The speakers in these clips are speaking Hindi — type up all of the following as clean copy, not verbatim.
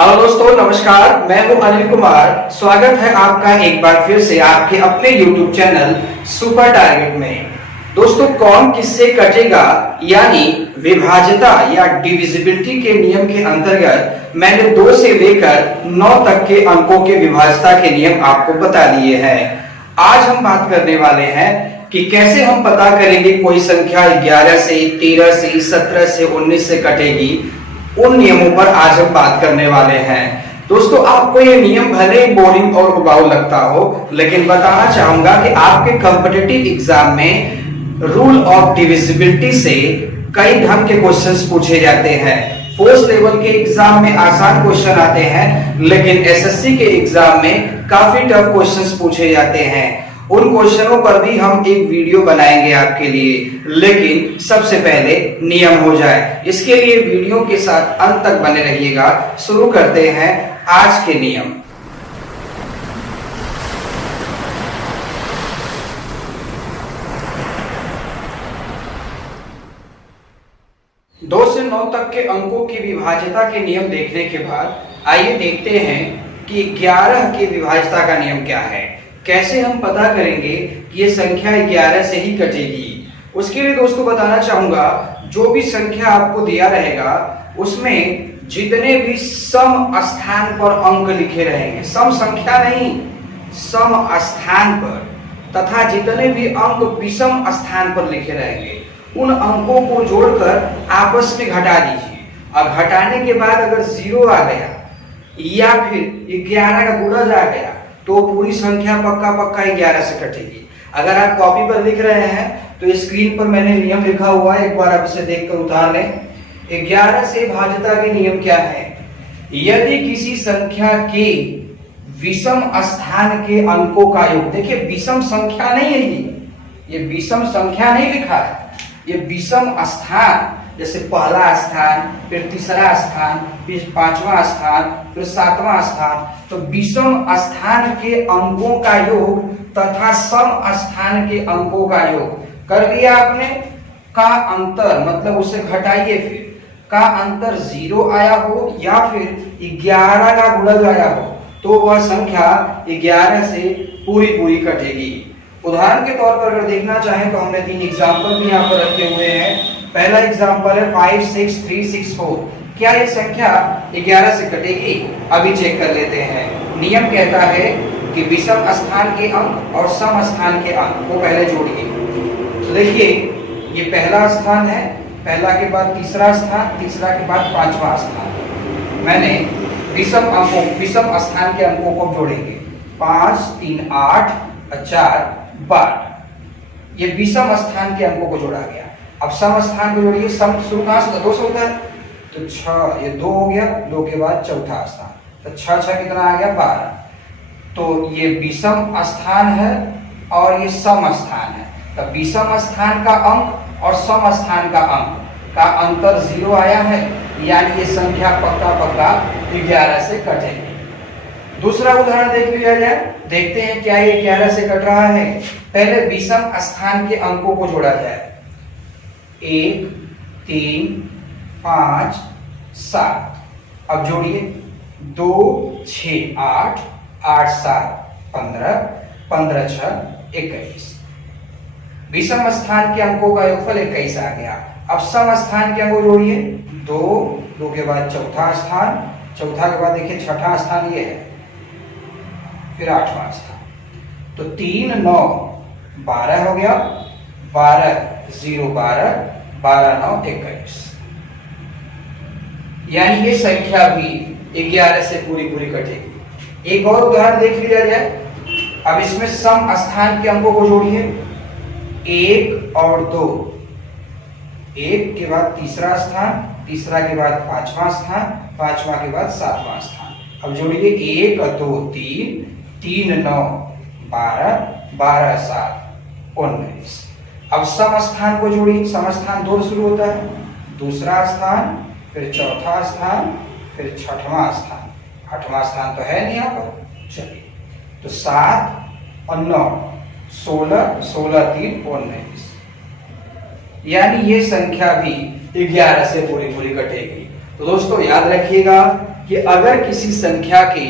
हेलो दोस्तों, नमस्कार। मैं हूं अनिल कुमार। स्वागत है आपका एक बार फिर से आपके अपने YouTube चैनल सुपर टारगेट में। दोस्तों, कौन किससे कटेगा यानी विभाज्यता या डिविजिबिलिटी के नियम के अंतर्गत मैंने 2 से लेकर 9 तक के अंकों के विभाज्यता के नियम आपको बता दिए हैं। आज हम बात करने वाले हैं कि कैसे हम पता करेंगे कोई संख्या 11 से, 13 से, 17 से, 19 से कटेगी। उन नियमों पर आज हम बात करने वाले हैं। दोस्तों, आपको ये नियम भले ही बोरिंग और उबाऊ लगता हो, लेकिन बताना चाहूंगा कि आपके कॉम्पिटिटिव एग्जाम में रूल ऑफ डिविजिबिलिटी से कई ढंग के क्वेश्चंस पूछे जाते हैं। पोस्ट लेवल के एग्जाम में आसान क्वेश्चन आते हैं, लेकिन एसएससी के एग्जाम में काफी टफ क्वेश्चंस पूछे जाते हैं। उन क्वेश्चनों पर भी हम एक वीडियो बनाएंगे आपके लिए, लेकिन सबसे पहले नियम हो जाए। इसके लिए वीडियो के साथ अंत तक बने रहिएगा। शुरू करते हैं आज के नियम। 2 से 9 तक के अंकों की विभाज्यता के नियम देखने के बाद आइए देखते हैं कि 11 की विभाज्यता का नियम क्या है। कैसे हम पता करेंगे कि ये संख्या 11 से ही कटेगी। उसके लिए दोस्तों बताना चाहूंगा, जो भी संख्या आपको दिया रहेगा उसमें जितने भी सम स्थान पर अंक लिखे रहेंगे, सम संख्या नहीं, सम स्थान पर, तथा जितने भी अंक विषम स्थान पर लिखे रहेंगे उन अंकों को जोड़कर आपस में घटा दीजिए। अब घटाने के बाद अगर 0 आ गया या फिर 11 का गुणज आ गया तो पूरी संख्या पक्का 11 से कटेगी। अगर आप कॉपी पर लिख रहे हैं तो स्क्रीन पर मैंने नियम लिखा हुआ है, एक बार आप इसे देखकर उतार लें। 11 से भाज्यता के नियम क्या है? यदि किसी संख्या के विषम स्थान के अंकों का योग, देखिए विषम संख्या नहीं है, ये विषम संख्या नहीं लिखा है, ये विषम स्थान, जैसे पहला स्थान, फिर तीसरा स्थान, फिर 5वां स्थान, फिर 7वां स्थान, तो विषम स्थान के अंकों का योग तथा सम स्थान के अंकों का योग कर दिया आपने। का अंतर मतलब उसे घटाइए, फिर का अंतर 0 आया हो या फिर 11 का गुणज आया हो तो वह संख्या 11 से पूरी कटेगी। उदाहरण के तौर पर अगर देखना चाहें तो हमने 3 एग्जाम्पल भी यहाँ पर रखे हुए हैं। पहला एग्जाम्पल है 5, 6, 3, 6, 4। क्या ये संख्या 11 से कटेगी? अभी चेक कर लेते हैं। नियम कहता है कि विषम स्थान के अंक और सम स्थान के अंक को पहले जोड़िए। तो देखिए, ये पहला स्थान है, पहला के बाद तीसरा स्थान, तीसरा के बाद 5वां स्थान। मैंने विषम स्थान के अंकों को जोड़ेंगे। 5, 3, 8 और 4, 12। ये विषम स्थान के अंकों को जोड़ा गया। अब सम स्थान को जोड़िए। सम शुरू कहां से 2 से होता है, तो 6, ये 2 हो गया, 2 के बाद चौथा स्थान, तो 6 कितना आ गया? 12। तो ये विषम स्थान है और ये सम स्थान है। तो विषम स्थान का अंक और सम स्थान का अंक का अंतर 0 आया है, यानी ये संख्या पक्का 11 से कटेगी। दूसरा उदाहरण देख लिया जाए, देखते हैं क्या ये 11 से कट रहा है। पहले विषम स्थान के अंकों को जोड़ा जाए। 1, 3, 5, 7। अब जोड़िए। 2, 6, 8, 8, 7, 15, 15, 6, 21। विषम स्थान के अंकों का योगफल 21 आ गया। अब सम स्थान के अंकों जोड़िए। 2 के बाद चौथा स्थान, चौथा के बाद देखिए छठा स्थान ये है, फिर 8वां स्थान। तो 3, 9, 12 हो गया। 12, 0, 12, 12, 9, 21। यानी ये संख्या भी 11 से पूरी कटेगी। एक और उदाहरण देख लिया जाए। अब इसमें सम स्थान के अंकों को जोड़िए। 1 और 2, 1 के बाद तीसरा स्थान, तीसरा के बाद 5वां स्थान, 5वां के बाद 7वां स्थान। अब जोड़िए। 1 और 2, 3, 3, 9, 12, 12, 7, 19। अब सम स्थान को जोड़िए। सम स्थान 2 शुरू होता है, दूसरा स्थान, फिर चौथा स्थान, फिर 6वां स्थान, 8वां स्थान तो है नहीं यहाँ पर। चलिए, तो 7 और 9, 16, 16, 3, 19। यानी ये संख्या भी 11 से पूरी कटेगी। तो दोस्तों याद रखिएगा कि अगर किसी संख्या के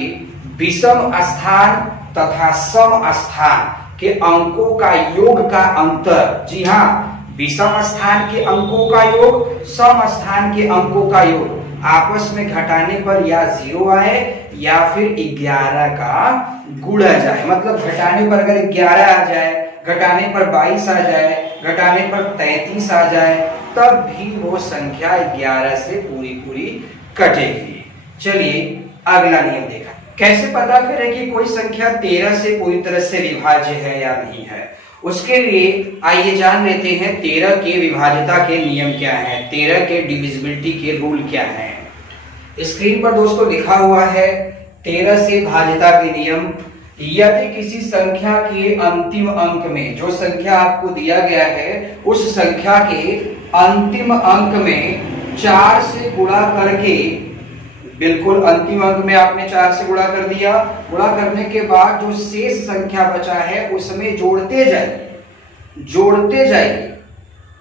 विषम स्थान तथा सम स्थान के अंकों का योग का अंतर, जी हाँ, विषम स्थान के अंकों का योग, सम स्थान के अंकों का योग आपस में घटाने पर या 0 आए या फिर 11 का गुणा जाए। मतलब घटाने पर अगर 11 आ जाए, घटाने पर 22 आ जाए, घटाने पर 33 आ जाए, तब भी वो संख्या 11 से पूरी कटेगी। चलिए अगला नियम देखा, कैसे पता करें कि कोई संख्या 13 से पूरी तरह से विभाज्य है या नहीं है। उसके लिए आइए जान लेते हैं 13 के विभाज्यता के नियम क्या हैं, 13 के डिविजिबिलिटी के रूल क्या हैं। स्क्रीन पर दोस्तों लिखा हुआ है 13 से भाज्यता के नियम। यदि किसी संख्या के अंतिम अंक में, जो संख्या आपको दिया गया है उस संख्या के अंतिम अंक में 4 से गुणा करके, बिल्कुल अंतिम अंक में आपने 4 से गुणा कर दिया, गुणा करने के बाद जो शेष संख्या बचा है उसमें जोड़ते जाइए,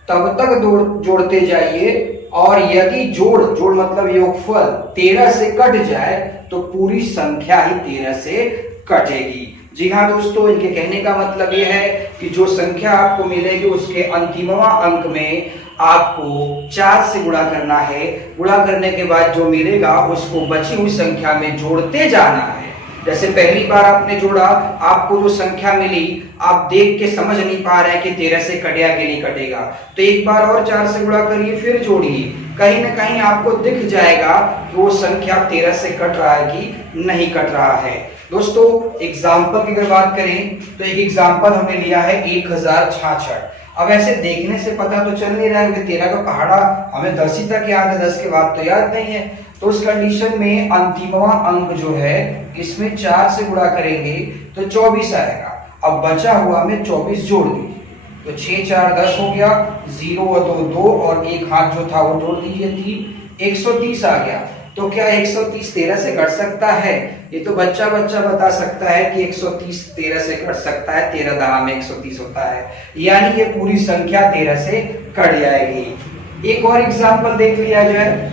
तब तक जोड़ते जाइए। और यदि जोड़ मतलब योगफल 13 से कट जाए तो पूरी संख्या ही 13 से कटेगी। जी हाँ दोस्तों, इनके कहने का मतलब यह है कि जो संख्या आपको मिलेगी उसके अंतिमवा अंक में आपको 4 से गुणा करना है, गुणा करने के बाद जो मिलेगा उसको बची हुई संख्या में जोड़ते जाना है। जैसे पहली बार आपने जोड़ा, आपको जो संख्या मिली आप देख के समझ नहीं पा रहे हैं कि 13 से कटेगा कि नहीं कटेगा, तो एक बार और 4 से गुणा करिए, फिर जोड़िए, कहीं ना कहीं आपको दिख जाएगा कि वो संख्या 13 से कट रहा है कि नहीं कट रहा है। दोस्तों एग्जाम्पल की अगर बात करें तो एक एग्जाम्पल हमने लिया है 1066। अब ऐसे देखने से पता तो चल नहीं रहा है कि 13 का पहाड़ा हमें 10 ही तक याद है, 10 के बाद तो याद नहीं है। तो उस कंडीशन में अंतिमवा अंक जो है इसमें 4 से गुणा करेंगे तो 24 आएगा। अब बचा हुआ में 24 जोड़ दीजिए, तो 6 4 10 हो गया, 0 और 2 2 और एक हाथ जो था वो जोड़ दीजिए 3, 130 आ गया। तो क्या 130 13 से कट सकता है? ये तो बच्चा बता सकता है कि 130 13 से कट सकता है, 13 दहा में 130 होता है, यानी ये पूरी संख्या 13 से कट जाएगी। एक और एग्जाम्पल देख लिया जाए।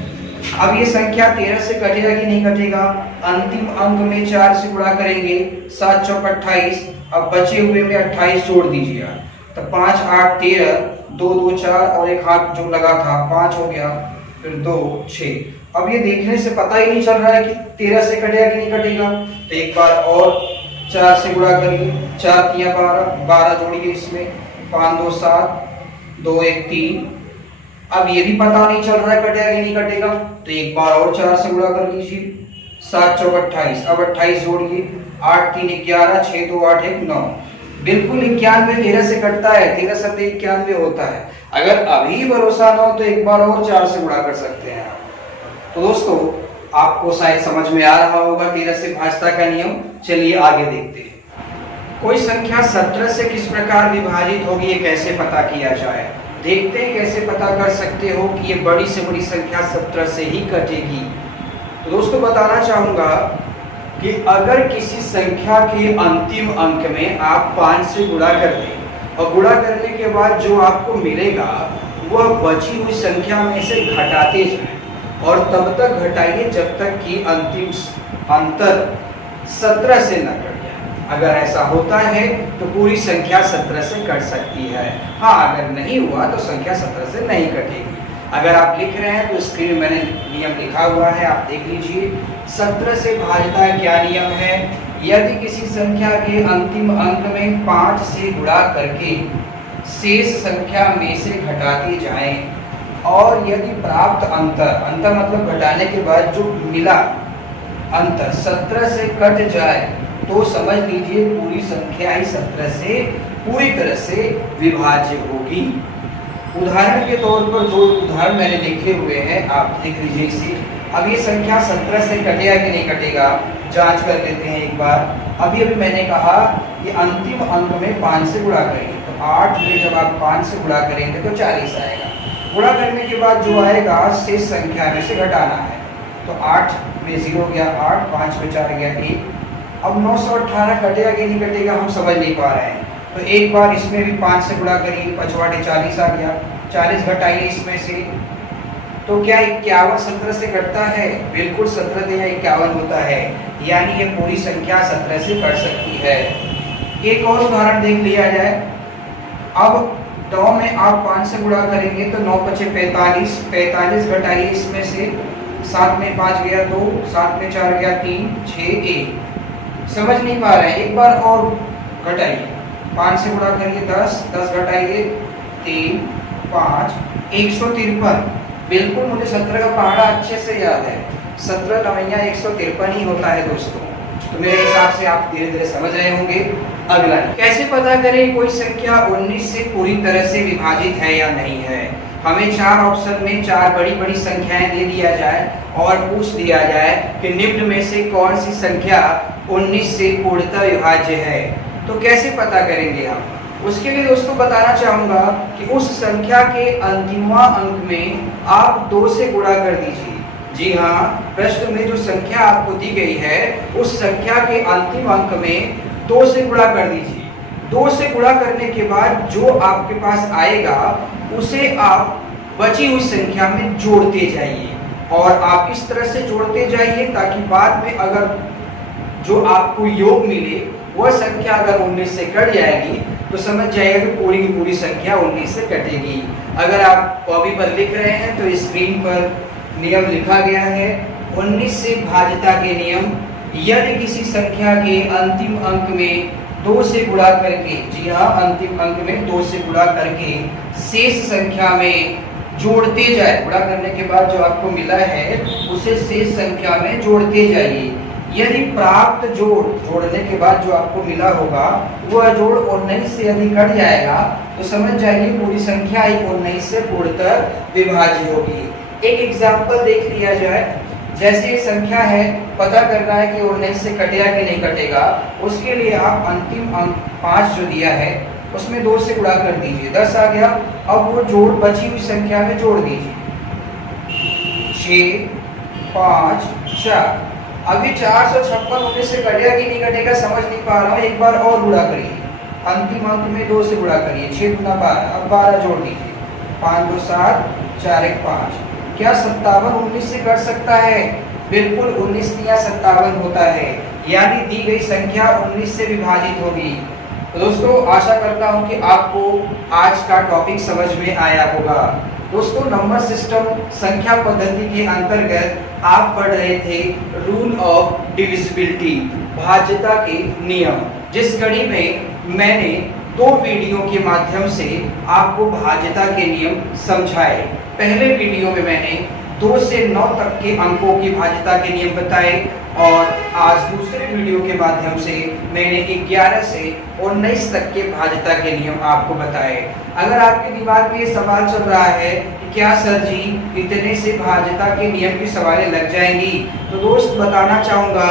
अब ये संख्या 13 से कटेगा कि नहीं कटेगा? अंतिम अंक में 4 से गुणा करेंगे, 7 चौक 28, अब बचे हुए में 28 जोड़ दीजिए, तो 5 8 13, 2 2 4 और एक हाथ जो लगा था 5 हो गया, फिर 2 6। अब ये देखने से पता ही नहीं चल रहा है कि 13 से कटेगा कि नहीं कटेगा, तो एक बार और 4 से गुणा करिए, 4 3 12, 12 जोड़िए इसमें, 5 2 7, 2 1 3। अब ये भी पता नहीं चल रहा है कटेगा कि नहीं कटेगा, तो एक बार और 4 से गुणा कर लीजिए, 7 चौक 28, अब 28 जोड़िए, 8 3 11, 6 2 8 1 9। बिल्कुल 91 13 से कटता है, 13 7 91 होता है। अगर अभी भरोसा ना हो तो एक बार और 4 से गुणा कर सकते हैं आप। तो दोस्तों आपको शायद समझ में आ रहा होगा 13 से भाज्यता का नियम। चलिए आगे देखते हैं। कोई संख्या 17 से किस प्रकार विभाजित होगी, ये कैसे पता किया जाए। देखते हैं कैसे पता कर सकते हो कि ये बड़ी से बड़ी संख्या 17 से ही कटेगी। तो दोस्तों बताना चाहूंगा कि अगर किसी संख्या के अंतिम अंक में आप 5 से गुणा कर दें और गुणा करने के बाद जो आपको मिलेगा वह बची हुई संख्या में से घटाते जाएं और तब तक घटाइए जब तक कि अंतिम अंतर 17 से न कट जाए। अगर ऐसा होता है तो पूरी संख्या 17 से कट सकती है। हाँ, अगर नहीं हुआ तो संख्या 17 से नहीं कटेगी। अगर आप लिख रहे हैं तो स्क्रीन में मैंने नियम लिखा हुआ है, आप देख लीजिए। 17 से भाज्यता क्या नियम है? यदि किसी संख्या के अंतिम अंक में 5 से गुणा करके शेष संख्या में से घटाते जाएं और यदि प्राप्त अंतर मतलब घटाने के बाद जो मिला अंतर 17 से कट जाए तो समझ लीजिए पूरी संख्या ही 17 से पूरी तरह से विभाज्य होगी। उदाहरण के तौर पर जो उदाहरण मैंने लिखे हुए हैं आप देख लीजिए इसे। अब ये संख्या 17 से कटेगा कि नहीं कटेगा जांच कर लेते हैं एक बार। अभी मैंने कहा कि अंतिम अंक में 5 से गुणा करेंगे, तो 8 में जब आप 5 से गुणा करेंगे तो 40 आएगा। गुणा करने के बाद जो आएगा शेष संख्या में से घटाना है, तो 8 में 0 गया 8, 5 में 4 गया 1। अब 918 कटेगा कि नहीं कटेगा हम समझ नहीं पा रहे हैं, तो एक बार इसमें भी 5 से गुणा करिए, 5 8 40 आ गया। 40 घटाइए इसमें से तो क्या 51 17 से कटता है? बिल्कुल 17 या 51 होता है, यानी ये पूरी संख्या 17 से कट सकती है। एक और उदाहरण देख लिया जाए। अब 9 में आप 5 से गुणा करेंगे तो 9 × 5 = 45, 45 घटाइए इसमें से, 7 में 5 गया 2, 7 में 4 गया 3, 6 1। समझ नहीं पा रहे हैं? एक बार और घटाइए, 5 से गुणा करिए 10, 10 घटाइए 3 5, 153। बिल्कुल मुझे 17 का पहाड़ा अच्छे से याद है, 17 9 153 ही होता है दोस्तों। तो मेरे हिसाब से आप धीरे धीरे समझ रहे होंगे। अगला, कैसे पता करें कोई संख्या 19 से पूरी तरह से विभाजित है या नहीं है? हमें 4 ऑप्शन में 4 बड़ी बड़ी संख्याएं दे दिया जाए और पूछ दिया जाए कि निम्न में से कौन सी संख्या 19 से पूर्णतः विभाज्य है, तो कैसे पता करेंगे हम? उसके लिए दोस्तों बताना चाहूंगा कि उस संख्या के अंतिमवां अंक में आप 2 से गुणा कर दीजिए। जी हाँ, प्रश्न में जो संख्या आपको दी गई है उस संख्या के अंतिम अंक में 2 से गुणा कर दीजिए। 2 से गुणा करने के बाद जो आपके पास आएगा उसे आप बची हुई संख्या में जोड़ते जाइए, और आप इस तरह से जोड़ते जाइए ताकि बाद में अगर जो आपको योग मिले वह संख्या अगर 19 से कट जाएगी तो समझ जाइए कि पूरी की पूरी संख्या 19 से कटेगी। अगर आप कॉपी पर लिख रहे हैं तो स्क्रीन पर नियम लिखा गया है, 19 से भाज्यता के नियम। यदि किसी संख्या के अंतिम अंक में 2 से गुणा करके, जी हाँ, अंतिम अंक में 2 से गुणा करके शेष संख्या में जोड़ते जाए, गुणा करने के बाद जो आपको मिला है उसे शेष संख्या में जोड़ते जाइए। यदि प्राप्त जोड़ने के बाद जो आपको मिला होगा वह जोड़ 19 से यदि कट जाएगा तो समझ जाइए पूरी संख्या 19 से पूर्णतः विभाज्य होगी। एक एग्जाम्पल देख लिया जाए। जैसे एक संख्या है, पता करना है कि 19 से कटेगा कि नहीं कटेगा। उसके लिए आप अंतिम अंक 5 जो दिया है उसमें 2 से गुणा कर दीजिए, 10 आ गया। अब वो जोड़ बची हुई संख्या में जोड़ दीजिए, 6 5 4। अभी 456 19 से कटेगा कि नहीं कटेगा समझ नहीं पा रहा हूँ। एक बार और गुणा करिए, अंतिम अंक में 2 से गुणा करिए, 6 × 12। अब 12 जोड़ दीजिए, 5 2 7, 4 1 5। क्या 57 19 से कट सकता है? बिल्कुल 19 या 57 होता है, यानी दी गई संख्या 19 से विभाजित होगी। तो दोस्तों आशा करता हूं कि आपको आज का टॉपिक समझ में आया होगा। दोस्तों नंबर सिस्टम संख्या पद्धति के अंतर्गत आप पढ़ रहे थे रूल ऑफ डिविजिबिलिटी, भाज्यता के नियम, जिस कड़ी में मैंने 2 वीडियो के माध्यम से आपको भाज्यता के नियम समझाए। पहले वीडियो में मैंने 2 से 9 तक के अंकों की भाज्यता के नियम बताए और आज दूसरे वीडियो के माध्यम से मैंने 11 से 19 तक के भाज्यता के नियम आपको बताए। अगर आपके दिमाग में ये सवाल चल रहा है कि क्या सर जी इतने से भाज्यता के नियम की सवालें लग जाएंगी, तो दोस्त बताना चाहूँगा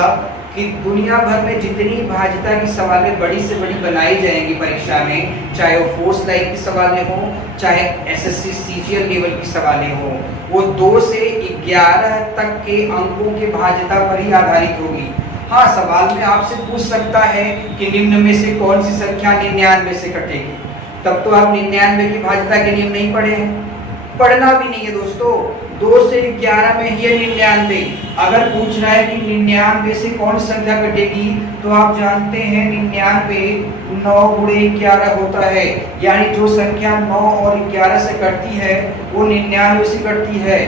कि दुनिया भर में जितनी भाज्यता की सवालें बड़ी से बड़ी बनाई जाएंगी परीक्षा में, चाहे वो फोर्थ लाइन की सवालें हो, चाहे एसएससी सीजीएल लेवल की सवालें हो, वो 2 से 11 तक के अंकों के भाज्यता पर ही आधारित होगी। हाँ, सवाल में आपसे पूछ सकता है कि निम्न में से कौन सी संख्या 99 से कटेगी, तब तो आप 99 की भाज्यता के नियम नहीं पढ़े हैं, पढ़ना भी नहीं है दोस्तों। 2 से 11 में ही 99। अगर पूछ रहा है कि 99 से कौन सी संख्या कटेगी, तो आप जानते हैं 99 9 × 11 होता है, यानी जो संख्या 9 और 11 से कटती है वो 99 से कटती है।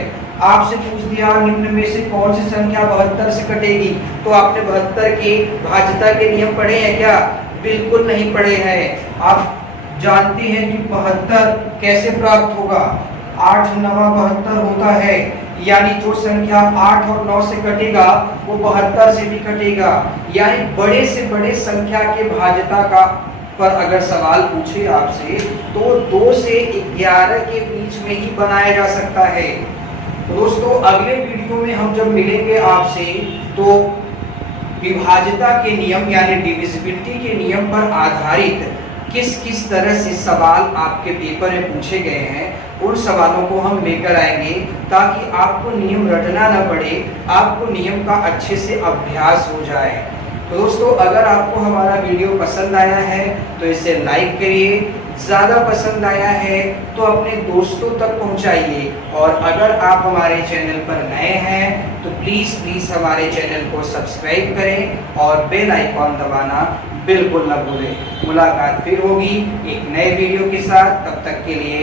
आपसे पूछ दिया निम्न में से कौन सी संख्या 72 से कटेगी, तो आपने 72 के भाज्यता के नियम पढ़े हैं क्या? बिल्कुल नहीं पढ़े हैं। आप जानते हैं कि 72 कैसे प्राप्त होगा? 8 9 72 होता है, यानी जो संख्या 8 और 9 से कटेगा वो 72 से भी कटेगा। यानी बड़े से बड़े संख्या के भाज्यता का पर अगर सवाल पूछे आपसे तो 2 से 11 के बीच में ही बनाया जा सकता है। तो दोस्तों अगले वीडियो में हम जब मिलेंगे आपसे तो विभाज्यता के नियम यानी डिविजिबिलिटी के नियम पर आधारित किस किस तरह से सवाल आपके पेपर में पूछे गए हैं उन सवालों को हम लेकर आएंगे, ताकि आपको नियम रटना न पड़े, आपको नियम का अच्छे से अभ्यास हो जाए। तो दोस्तों अगर आपको हमारा वीडियो पसंद आया है तो इसे लाइक करिए, ज़्यादा पसंद आया है तो अपने दोस्तों तक पहुंचाइए। और अगर आप हमारे चैनल पर नए हैं तो प्लीज़ हमारे चैनल को सब्सक्राइब करें और बेल आइकॉन दबाना बिल्कुल न भूलें। मुलाकात फिर होगी एक नए वीडियो के साथ, तब तक के लिए